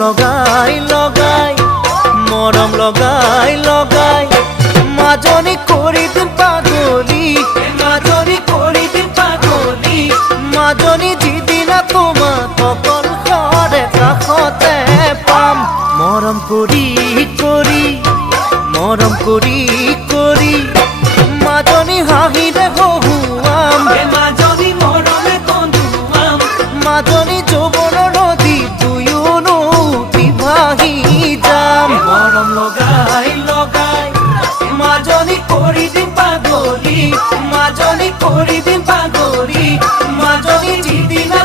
লগাই লগাই মৰম লগাই লগাই মাজনী কৰি দিম পাগলী মাজনী কৰি দিম পাগলী মাজনী যিদিনা তোমাক অকল ঘৰে কাষতে পাম মৰম কৰি কৰি মৰম কৰি কৰি মাজনী হাঁহিৰে হহুৱাম মাজনী মৰমে কন্দুৱাম মাজনী যৌৱনৰ নদী দুয়োনো ভাহি যাম মৰম লগাই লগাই মাজনী কৰি দিম পাগলী মাজনী কৰি দিম পাগলী মাজনী যিদিনা